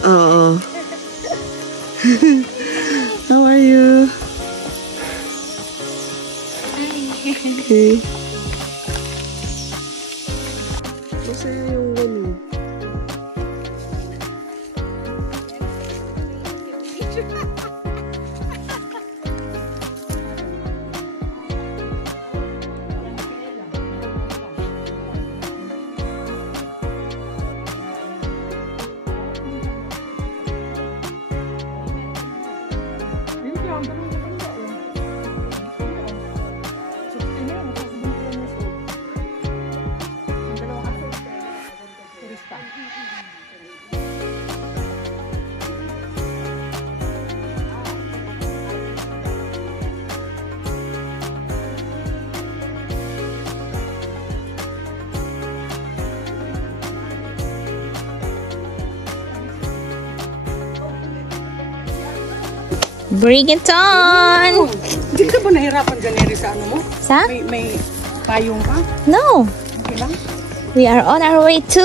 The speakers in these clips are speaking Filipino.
Oo. How are you? Okay. Masaya yung ganun. Bring it on! Hindi ka ba nahirapan ganyan sa ano mo? Sa? May payong ka? No. Okay lang? We are on our way to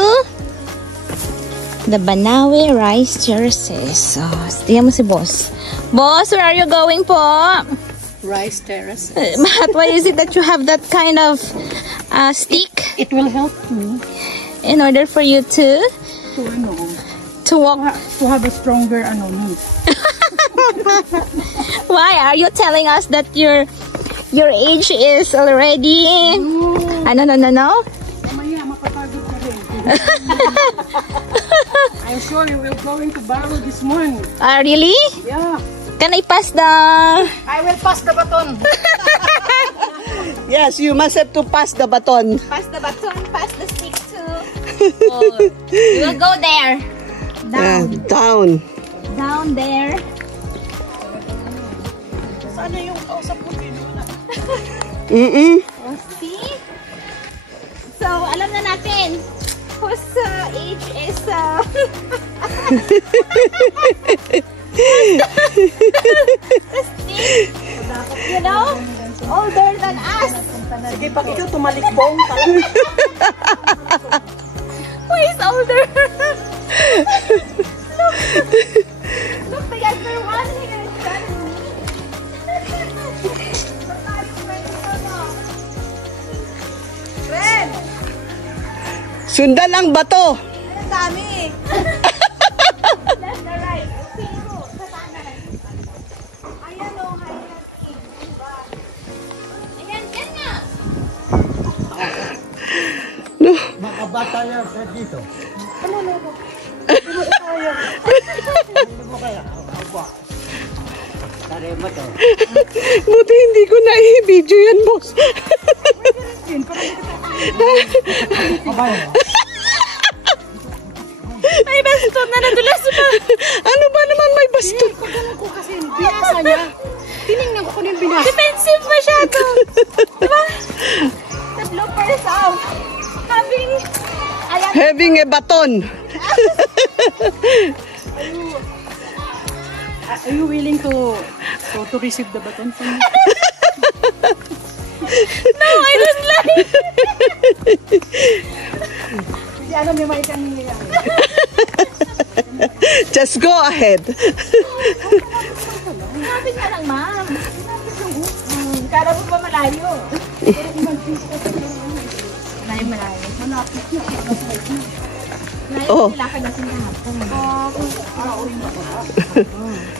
the Banawe Rice Terraces. Tingnan mo si Boss. Boss, where are you going po? Rice terraces. But why is it that you have that kind of stick? It will help me In order for you to walk. to have a stronger knee. Why are you telling us that your age is already? No. Mamaya, mapapagod ka rin. I'm sure you will going to borrow this one. Really? Yeah. Can I pass the... I will pass the baton. Yes, you must have to pass the baton. Pass the baton, pass the stick too. Oh, we will go there. Down. Down there. Sana yung kausap mo pinuna. Oh, see? So, alam na natin whose age is... you know, older than us. Sige, pag ikaw tumalikbong. Who is older? Look, the younger one here is Red! Sundan ang bato. Ang dami! Left or right? Sino? Sa kanan. Ayan o, highlighting. Diba? Ayan, dyan nga! No. Makabata niya sa dito. Ano? Ano kaya? Aba. Tari mo to. Buti hindi ko na i-video yan, boss. Abay. May baston na nadulas pa! Ano ba naman may baston? Pagdalang ko kasi binasa niya. Tinignan ko kung yung binasa. Defensive masyado! Diba? The bloopers out. Having a baton. Are you willing to receive the baton from me? No, I don't like. Hindi alam niya may kang nangyayari. Just go ahead. Lapit ka lang, ma'am. Kala mo ba malayo? Malayo. Oh. Kailangan natin kahapon.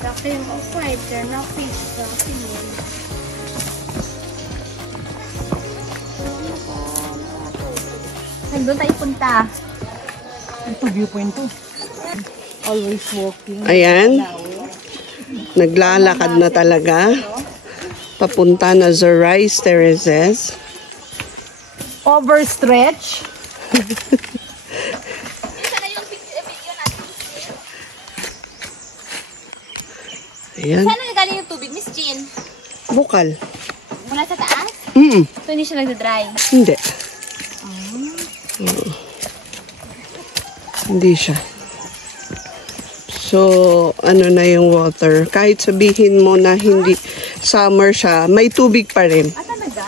Dati yung fighter na fish. Saan doon tayo punta? Ito, viewpoint to. Always walking. Ayan. Naglalakad na talaga. Papunta na sa Rice Terraces. Overstretch. Ayan. Saan nagagaling yung tubig, Miss Jean? Bukal. Mula sa taas? So hindi siya nagdadry? Hindi. Oo. Hindi siya. So, ano na yung water. Kahit sabihin mo na hindi summer siya, may tubig pa rin. Ah, talaga?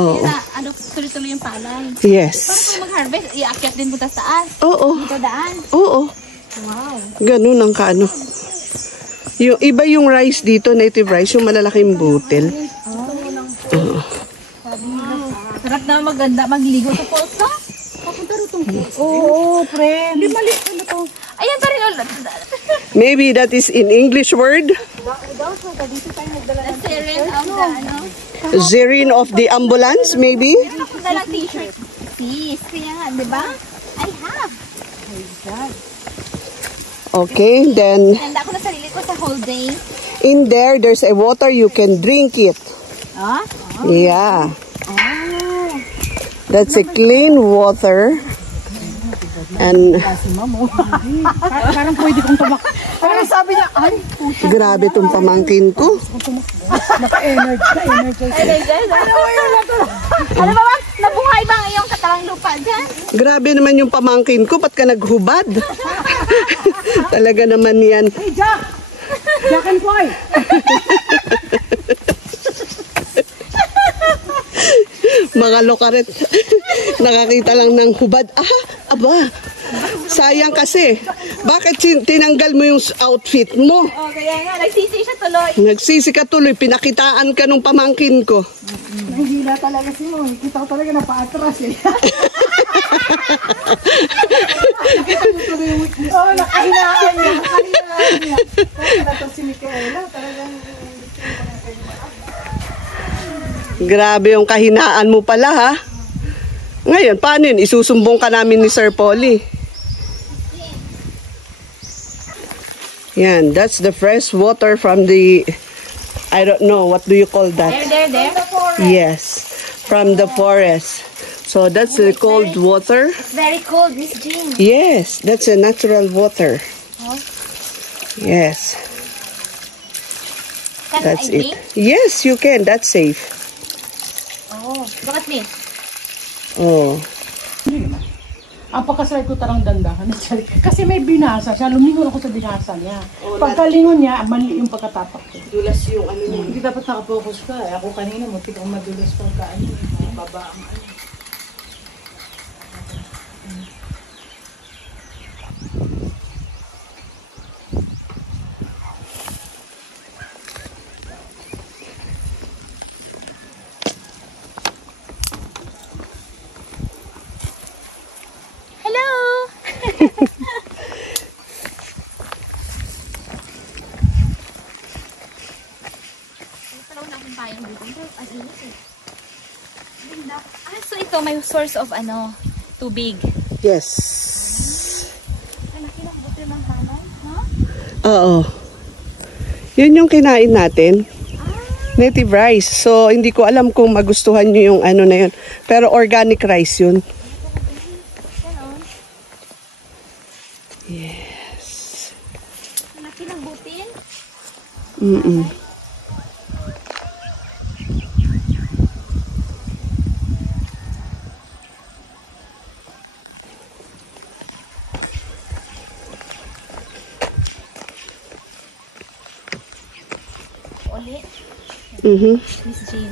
Oo. Kaya na, tuloy-tuloy yung palay. Yes. Parang kung mag-harvest, i-akyat din punta sa taas. Oo. Dito daan. Oo. Wow. Ganun ang kaano. Yung, iba yung rice dito, native rice, yung malalaking butil. Sarap na maganda, magligo sa falls ka? Papunta rin itong Oo, friend. Hindi mali. Ano to? Ayan pa rin ulit. Maybe that is in English word. Dito tayo nagdala ng Siren of the ano? Siren of the ambulance, maybe. Meron akong dalang t-shirt. Sis, kaya nga, di ba? I have. Okay, then Handa ko na sarili ko sa whole day. in there, there's a water, you can drink it. Ah? Yeah. That's a clean water. And Parang pwede kong tabak. Parang sabi niya, ay, grabe tong pamangkin ko. naka-energize. Ano ba ba? Nabuhay ba ang iyong katawang lupa dyan? Grabe naman yung pamangkin ko, ba't ka naghubad? Talaga naman yan. Hey, Jack! Jack and Poy! Mga lokaret, nakakita lang ng hubad. Aba, sayang kasi. Bakit tinanggal mo yung outfit mo? Oh, kaya nga, nagsisi siya tuloy. Nagsisi ka tuloy, pinakitaan ka nung pamangkin ko. Nahihila talaga si Mo. Kita ko talaga na paatras eh. Oo, nakahinaan niya. Nakahinaan niya. Talagang si Micaela, talagang Grabe yung kahinaan mo pala, ha? Ngayon, paano yun? Isusumbong ka namin ni Sir Polly. Yan, that's the fresh water from the, I don't know, what do you call that? There. Yes, from the forest. So that's the cold water. It's very cold, Miss Jean. Yes, that's a natural water. Yes, Can that's I it. Yes, you can. That's safe. Oh, bakit me? Oh. ang pagkasal ko tarang dandahan. Kasi may binasa siya. Lumingon ako sa binasa niya. Pagkalingon niya, mali yung pagkatapak ko. Dulas yung ano niya. Hindi dapat nakapokus ka. Ako kanina, munti kong madulas pagka ano. Baba ang ano. So ito may source of ano, tubig. Yes. Malaki lang buti ng tanay, no? Oo. Yun yung kinain natin. Native rice. So, hindi ko alam kung magustuhan nyo yung ano na yun. Pero organic rice yun. Yes. Malaki ng butil. Mm-mm. Miss Jean.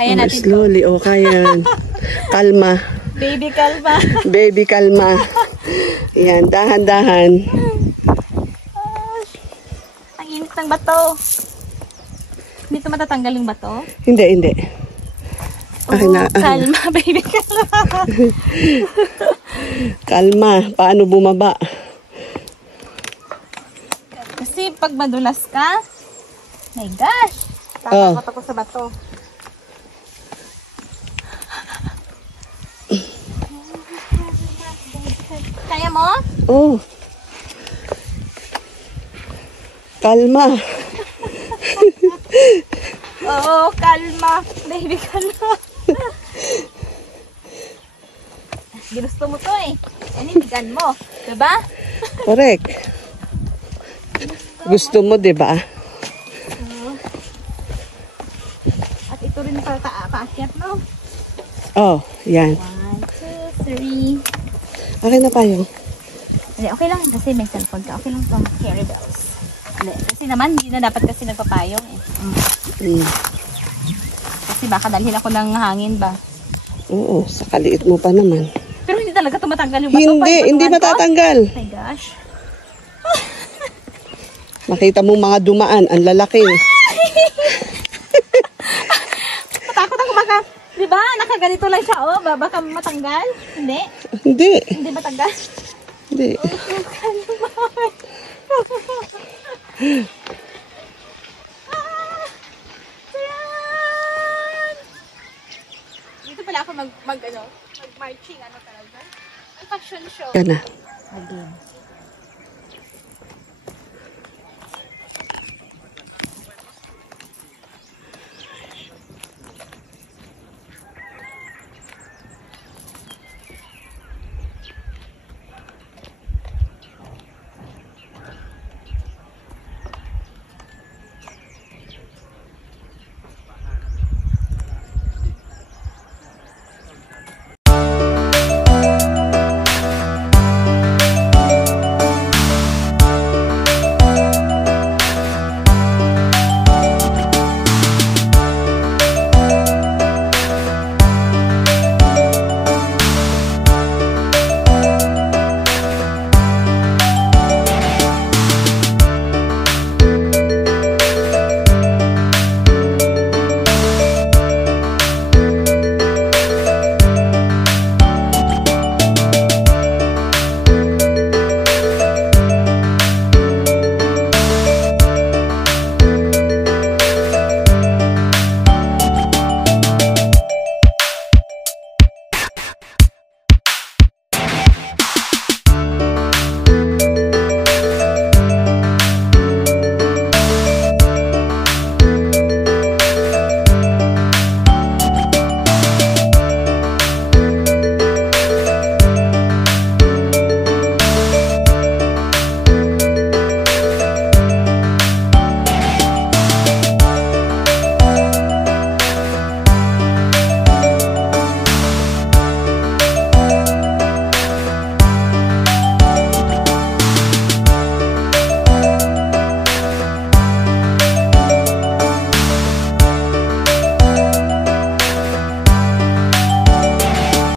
Kaya natin to. Slowly. O, kaya. Kalma. Baby kalma. Baby, kalma. Yan, dahan-dahan. Ang init ng bato. Hindi ito matatanggal yung bato? Hindi. Oh, kalma, baby kalma. Kalma. Paano bumaba? Kasi pag madulas ka, my gosh. Tatakot ako sa bato. Kaya mo? Oh. Kalma. Oo, kalma. Baby, kalma. Ginusto mo to eh. Aninigan mo. Diba? Correct. Gusto mo, diba? At ito rin paakyat, no? Oh, yan. 1, 2, 3. Akin na tayo. Hindi, okay lang. Kasi may cellphone ka. Okay lang to. Carry bells. Hindi, kasi naman, hindi na dapat kasi nagpapayong eh. Kasi baka dalhin ako ng hangin ba? Oo, sa kaliit mo pa naman. Pero hindi talaga tumatanggal yung bato. Hindi Pag matatanggal. Oh my gosh. Makita mo mga dumaan, ang lalaki. Matakot ako baka, di ba? Nakaganito lang siya, oh. Baka matanggal. Hindi. Hindi. Hindi matanggal. Hindi. Dito pala ako mag-marching, ano talaga? Ang fashion show. Yan na.